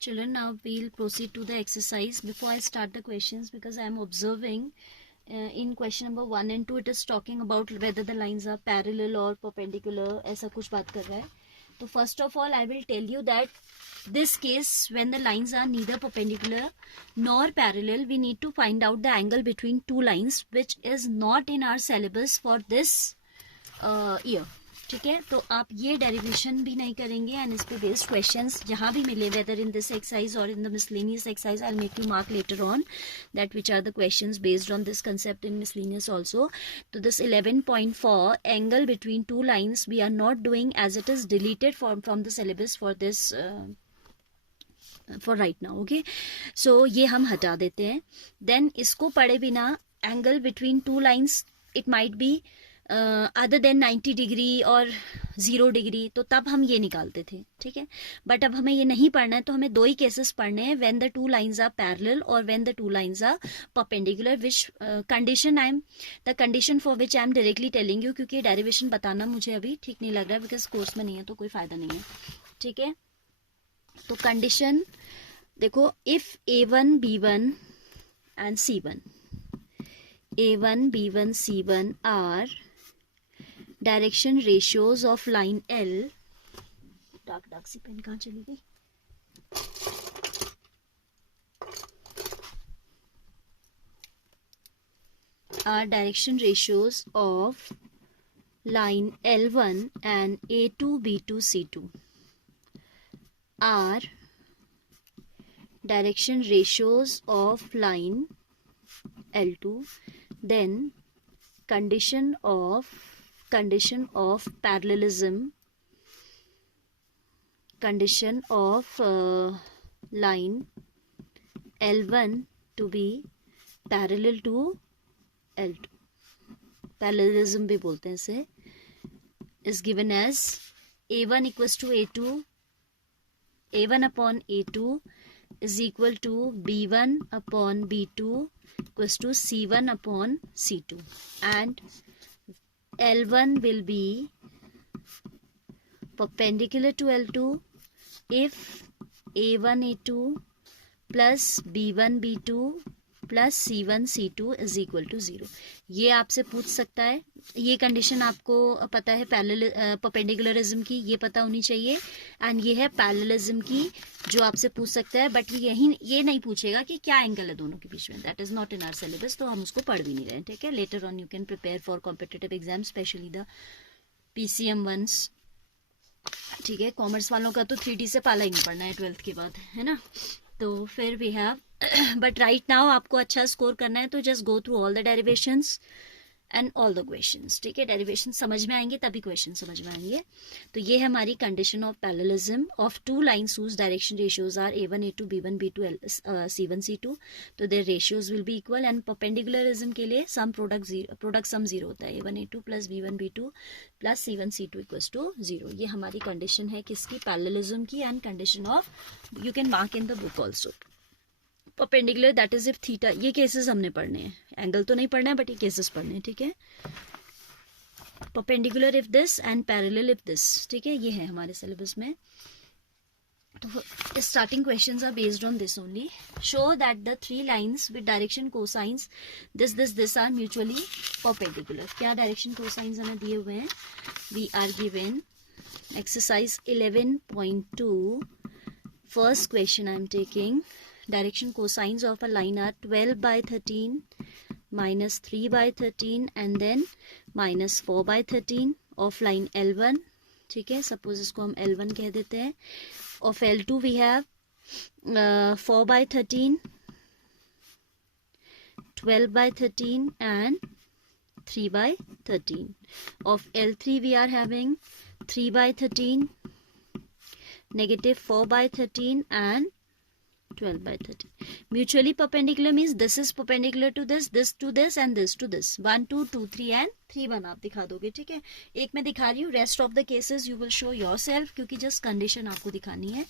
Children, now we'll proceed to the exercise. Before I start the questions, because I am observing in question number 1 and 2, it is talking about whether the lines are parallel or perpendicular. ऐसा कुछ बात कर रहा है. तो first of all, I will tell you that this case, when the lines are neither perpendicular nor parallel, we need to find out the angle between two lines, which is not in our syllabus for this year. ठीक है, तो आप ये derivation भी नहीं करेंगे and इस पे बेस्ड क्वेश्चंस जहां भी मिले, वेदर इन दिस एक्सरसाइज और in the miscellaneous exercise, I will make you mark later on that which are the questions based on this concept in miscellaneous also. तो this 11.4 angle between two lines we are not doing as it is deleted from the syllabus for this for right now. Okay, so ये हम हटा देते हैं. Then इसको पढ़े बिना angle between two lines it might be other then 90 degree और 0 degree, तो तब हम ये निकालते थे. ठीक है, बट अब हमें ये नहीं पढ़ना है, तो हमें दो ही केसेस पढ़ने हैं, when the two lines are parallel और when the two lines are perpendicular, which condition for which I am directly telling you, क्योंकि डेरिवेशन बताना मुझे अभी ठीक नहीं लग रहा है, बिकॉज कोर्स में नहीं है तो कोई फायदा नहीं है. ठीक है, तो कंडीशन देखो, if A1 B1 and C1, A1 B1 C1 are direction ratios of line L. Dark sea pen कहाँ चली गई? Are direction ratios of line L1 and A2 B2 C2 are direction ratios of line L2, then condition of parallelism, condition of line L1 to be parallel to L2, parallelism भी बोलते हैं इसे, is given as A1 equals to A2, A1 upon A2 is equal to B1 upon B2 equals to C1 upon C2, and L1 will be perpendicular to L2 if A1 A2 plus B1 B2 plus C1 C2 is equal to 0. ये आपसे पूछ सकता है. ये condition आपको पता है परपेंडिकुलरिज्म की, ये पता होनी चाहिए, एंड ये है पैरेललिज्म की जो आपसे पूछ सकता है, बट ये नहीं पूछेगा कि क्या एंगल है दोनों के बीच में. That is not in our syllabus, तो हम उसको पढ़ भी नहीं रहे हैं. ठीक है, later on you can prepare for competitive exam, specially the PCM ones. ठीक है, कॉमर्स वालों का तो 3D से पाला ही नहीं पढ़ना है 12th के बाद, है ना. तो फिर we have but right now आपको अच्छा स्कोर करना है, तो just go through all the derivations and all the questions. ठीक है, डेरिवेशन समझ में आएंगे तभी क्वेश्चन समझ में आएंगे. तो ये है हमारी condition of parallelism of two lines whose direction ratios are A1 A2 B1 B2 C1 C2, तो their ratios will be equal. And perpendicularism के लिए सम प्रोडक्ट सम 0 होता है, A1 A2 plus B1 B2 plus C1 C2 equals to 0. ये हमारी condition है किसकी? Parallelism की. And condition of, you can mark in the book also, perpendicular that is if theta. ये केसेस हमने पढ़ने हैं, एंगल तो नहीं पढ़ना है बट ये केसेस पढ़ने हैं. ठीक है, perpendicular if this and parallel if this. ठीक है, ये है हमारे सिलेबस में. तो starting questions are based on this only. Show that the three lines with direction cosines this are mutually perpendicular. क्या डायरेक्शन कोसाइंस हमें दिए हुए हैं? We are given exercise 11.2. First question I am taking. Direction cosines of a line are 12 by 13, minus 3 by 13 and then minus 4 by 13 of line L1. ठीक है, suppose इसको हम L1 कह देते हैं. Of L2 we have 4 by 13, 12 by 13 and 3 by 13. Of L3 we are having 3 by 13, negative 4 by 13 and 12 by 13. Mutually perpendicular means this is perpendicular to this to this and this to this. 1 2 2 3 and 3 1 आप दिखा दोगे. ठीक है, एक मैं दिखा रही हूँ, rest of the cases you will show yourself, क्योंकि जस्ट कंडीशन आपको दिखानी है.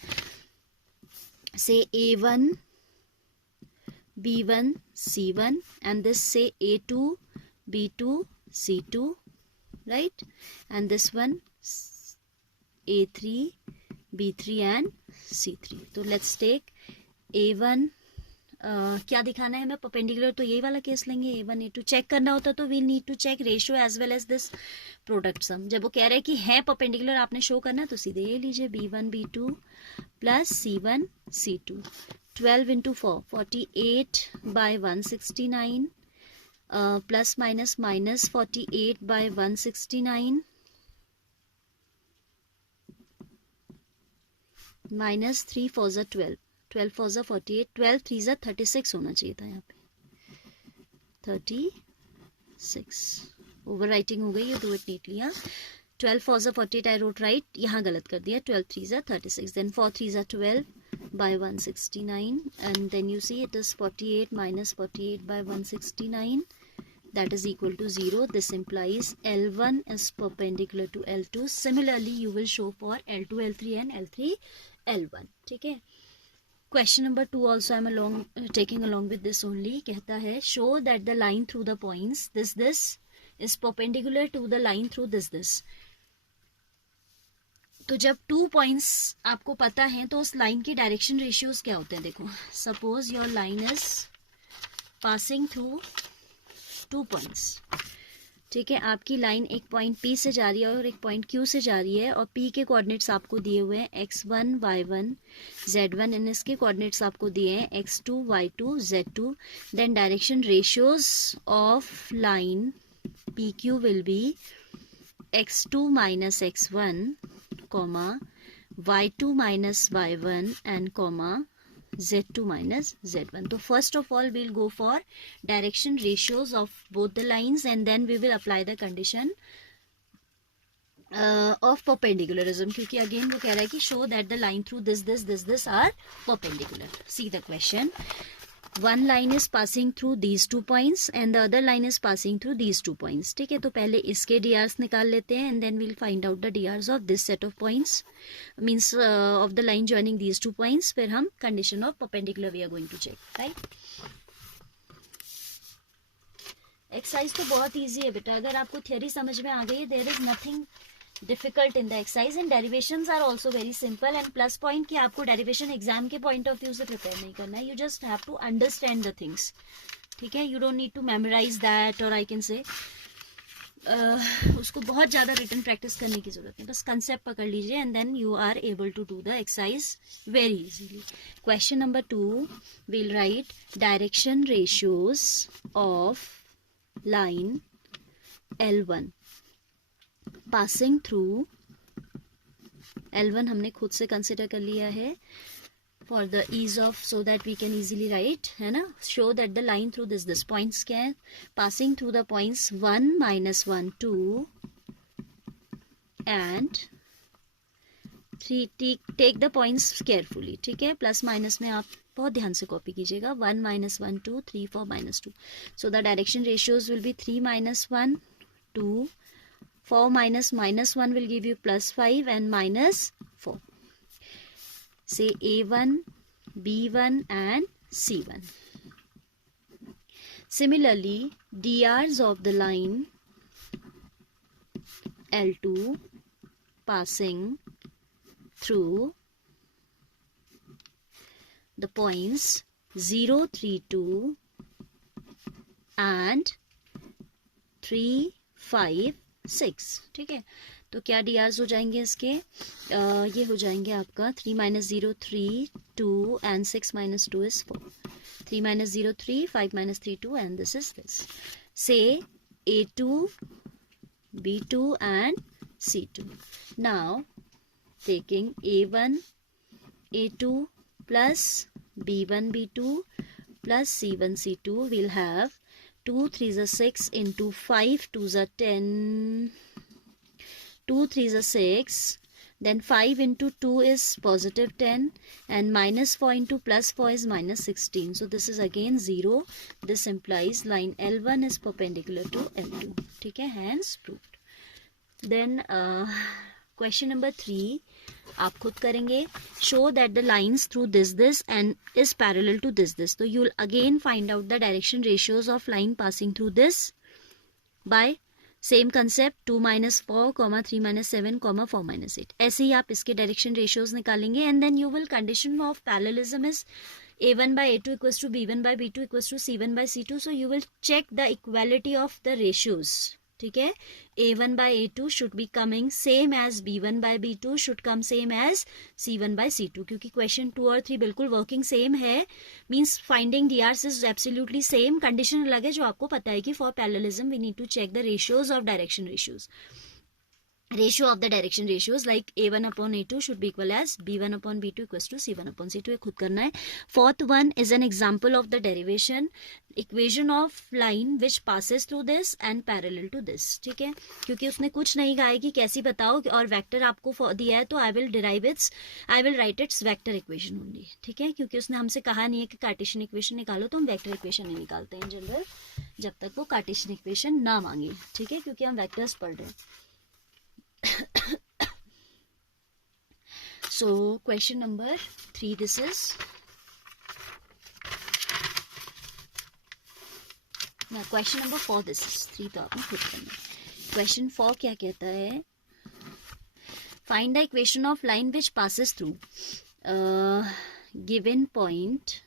से A1 B1 C1 and this say A2 B2 C2, right, and this one A3 B3 and C3. तो लेट्स टेक A1, क्या दिखाना है हमें परपेंडिकुलर, तो यही वाला केस लेंगे. A1 A2 चेक करना होता तो we need to check ratio as well as this product sum. जब वो कह रहे हैं कि है परपेंडिकुलर आपने शो करना है तो सीधे ये लीजिए B1 B2 plus C1 C2. 12 into 4 48 by 169 plus minus minus 48 by 169 minus 3 4 ज़ा 12, 12 4 ज़ा 48, 12 3 ज़ा 36 होना चाहिए था यहाँ पे 36. ओवर राइटिंग हो गई, यू डू इट नीटली. हाँ, 12 4 ज़ा 48 आई रोट राइट, यहाँ गलत कर दिया. 12 3 ज़ा 36, देन 4 3 ज़ा 12 by 169 and then you see it is 48 minus 48 by 169, that is equal to 0. This implies L1 is perpendicular to L2. Similarly you will show for L2 L3 and L3 L1. ठीक है. Question number 2 also I am taking along with this only. कहता है show that the line through the points this is perpendicular to the line through this. तो जब 2 points आपको पता है तो उस लाइन की डायरेक्शन रेशियोज क्या होते हैं. देखो, suppose your line is passing through 2 points. ठीक है, आपकी लाइन एक पॉइंट P से जा रही है और एक पॉइंट Q से जा रही है और P के कोऑर्डिनेट्स आपको दिए हुए हैं x1 y1 z1 एंड इसके कोऑर्डिनेट्स आपको दिए हैं x2 y2 z2. Then direction ratios of line PQ will be x2 minus x1 comma y2 minus y1 and comma z2 minus z1. So first of all we'll go for direction ratios of both the lines and then we will apply the condition of perpendicularism, क्योंकि again वो कह रहा है कि show that the line through this are perpendicular. See the question. One line is passing through these 2 points and the other line is passing through these 2 points. ठीक है, तो पहले इसके DRs निकाल लेते हैं and then we'll find out the DRs of this set of points, means of the line joining these 2 points. फिर हम condition of perpendicular we are going to check, right? Exercise तो बहुत easy है बेटा, अगर आपको theory समझ में आ गई है there is nothing difficult in the exercise and derivations are also very simple. and plus point कि आपको derivation exam के point of view से prepare नहीं करना है, you just have to understand the things. ठीक है, you don't need to memorize that or I can say उसको बहुत ज़्यादा written practice करने की ज़रूरत नहीं, बस concept पकड़ लीजिए and then you are able to do the exercise very easily. Question number 2 we'll write direction ratios of line L1 passing through. L1 हमने खुद से कंसिडर कर लिया है for the ease of, so that we can easily write, है ना. Show that the line through this points क्या है, passing through the points 1 minus 1 2 and 3. Take the points carefully. ठीक है, प्लस माइनस में आप बहुत ध्यान से कॉपी कीजिएगा. 1 minus 1 2 3 4 minus 2. So the direction ratios will B 3 minus 1 2. 4 minus minus 1 will give you plus 5 and minus 4. Say A1, B1 and C1. Similarly, DRs of the line L2 passing through the points 0 3 2 and 3 5 6. ठीक है, तो क्या DRs हो जाएंगे इसके, ये हो जाएंगे आपका 3 minus 0 3 2 and 6 minus 2 is 4. 3 minus 0 3 5 minus 3 2 and this is this. Say A2 B2 and C2. Now taking A1 A2 plus B1 B2 plus C1 C2 we'll have 2 3 is 6 into 5 2 is 10, 2 3 is 6, then 5 into 2 is positive 10 and minus 4 into plus 4 is minus 16. So this is again 0. This implies line L1 is perpendicular to L2. ठीक है, hence proved. Then question number 3 आप खुद करेंगे. show that the lines through this and is parallel to this. तो you'll again find out the direction ratios of line passing through this by same concept 2 - 4, 3 - 7, 4 - 8. ऐसे ही आप इसके direction ratios निकालेंगे and then you will condition of parallelism is A1 by A2 equals to B1 by B2 equals to C1 by C2. So you will check the equality of the ratios. ठीक है, A1 by A2 should be coming same as B1 by B2 should come same as C1 by C2. क्योंकि question 2 और 3 बिल्कुल working same है, means finding DRs is absolutely same. Condition अलग है जो आपको पता है कि for parallelism we need to check the ratios of direction ratios. Ratio of the direction ratios like A1 upon A2 should be equal as B1 upon B2 equals to C1 upon C2. ये खुद करना है. Fourth one is an example of the derivation equation of line which passes through this and parallel to this. ठीक है, क्योंकि उसने कुछ नहीं कहा है कि कैसी बताओ और वेक्टर आपको दिया है तो I will write its vector equation only. ठीक है, क्योंकि उसने हमसे कहा नहीं है कि कार्टेशियन इक्वेशन निकालो, तो हम वेक्टर इक्वेशन नहीं निकालते हैं जनरल जब तक वो कार्टेशियन इक्वेशन ना मांगे. ठीक है, क्योंकि हम वेक्टर्स पढ़ रहे हैं. So question number 3 this is. Now question number 4 this is. 3 तो आपने खुद करना. Question 4 क्या कहता है? Find the equation of line which passes through given point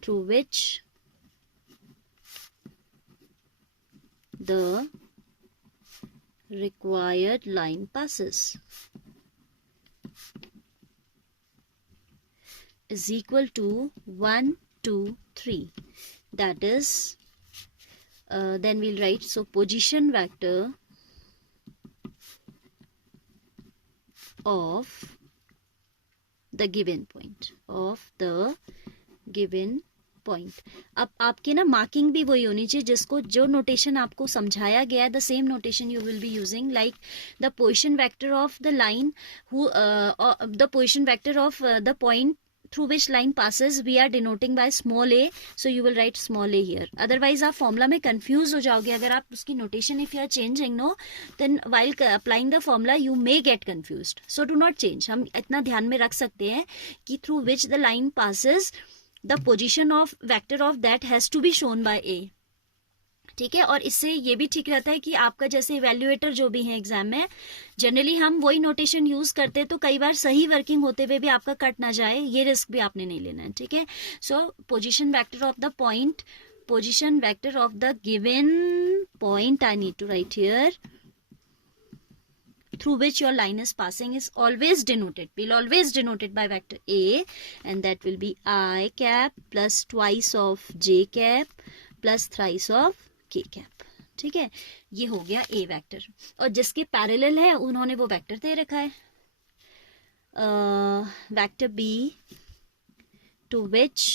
through which the required line passes is equal to 1, 2, 3. That is, then we'll write, so position vector of the given point, point. अब आपकी ना marking भी वही होनी चाहिए जिसको जो notation आपको समझाया गया है, the same notation you will be using. Like the position vector of the line the position vector of the point through which line passes we are denoting by small a, so you will write small a here. Otherwise आप formula में confuse हो जाओगे अगर आप उसकी notation if you are changing no then while applying the formula you may get confused, so do not change. हम इतना ध्यान में रख सकते हैं कि through which the line passes the position of vector of that has to be shown by a. ठीक है, और इससे ये भी ठीक रहता है कि आपका जैसे इवेल्युएटर जो भी है एग्जाम में जनरली हम वही नोटेशन यूज करते हैं, तो कई बार सही वर्किंग होते हुए भी आपका कट ना जाए, ये रिस्क भी आपने नहीं लेना है. ठीक है, so position vector of the point, position vector of the given point I need to write here through which your line is passing is always denoted, we'll always denote it by vector a, and that will be I cap plus twice of j cap plus thrice of k cap. ठीक है, ये हो गया a vector. और जिसके parallel है उन्होंने वो वेक्टर दे रखा है वेक्टर b to which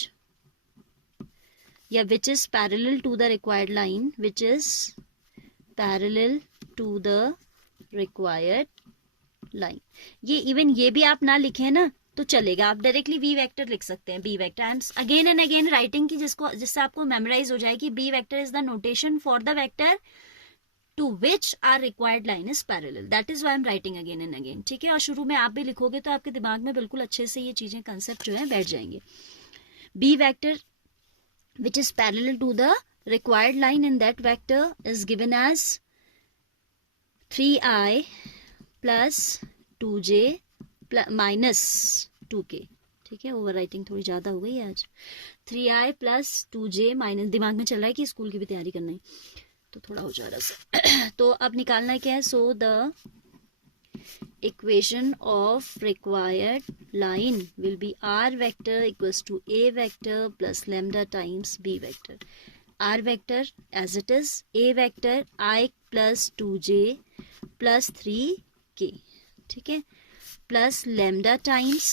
या which is parallel to the required line, which is parallel to the required line. ये इवन ये भी आप ना लिखें ना तो चलेगा, आप डायरेक्टली बी वेक्टर लिख सकते हैं. B vector I am again and again writing की जिससे आपको मेमोराइज हो जाए कि B vector is the notation for the vector to which are required line is parallel. That is why I am writing again and again. ठीक है, और शुरू में आप भी लिखोगे तो आपके दिमाग में बिल्कुल अच्छे से ये चीजें कंसेप्ट जो है बैठ जाएंगे. B vector which is parallel to the required line and that vector is given as 3i plus 2j minus 2k. ठीक है, ओवर राइटिंग थोड़ी ज्यादा हो गई है आज. 3i प्लस 2j माइनस, दिमाग में चल रहा है कि स्कूल की भी तैयारी करना है तो थोड़ा हो जा रहा है. तो अब निकालना क्या है, so the equation of required line will be r vector equals to a vector plus lambda times b vector. r vector as it is, a vector I plus 2j plus 3k. ठीक है, plus lambda times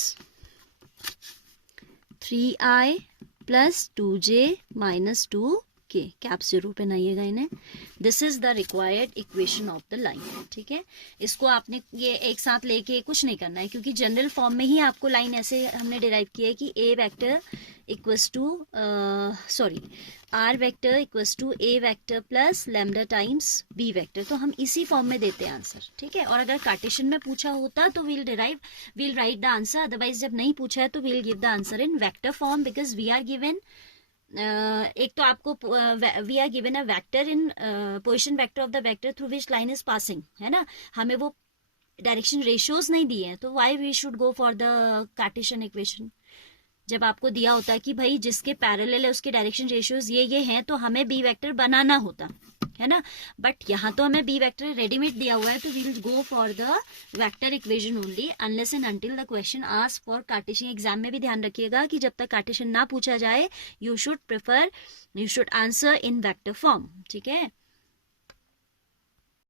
3i plus 2j minus 2k. Cap zero पे नाइएगा इन्हें. This is the required equation of the line. ठीक है, इसको आपने ये एक साथ लेके कुछ नहीं करना है क्योंकि जनरल फॉर्म में ही आपको लाइन ऐसे हमने डिराइव किया है कि a vector equals to r vector equals to a vector plus lambda times b vector. तो हम इसी फॉर्म में देते हैं आंसर. ठीक है, और अगर कार्टेशियन में पूछा होता तो we'll write the answer. Otherwise जब नहीं पूछा है तो we'll give the answer in vector form because we are given एक तो आपको we are given a vector in position vector of the vector through which line is passing, है ना, हमें वो डायरेक्शन रेशियोज नहीं दिए हैं, तो why we should go for the Cartesian equation. जब आपको दिया होता है कि भाई जिसके पैरेलल है उसके डायरेक्शन रेशियोज ये हैं, तो हमें बी वेक्टर बनाना होता है ना, बट यहाँ तो हमें बी वेक्टर रेडीमेड दिया हुआ है, तो we will go for the vector equation only unless and until the question ask for Cartesian. Exam में भी ध्यान रखिएगा कि जब तक कार्टेशियन ना पूछा जाए you should answer in vector form, ठीक है।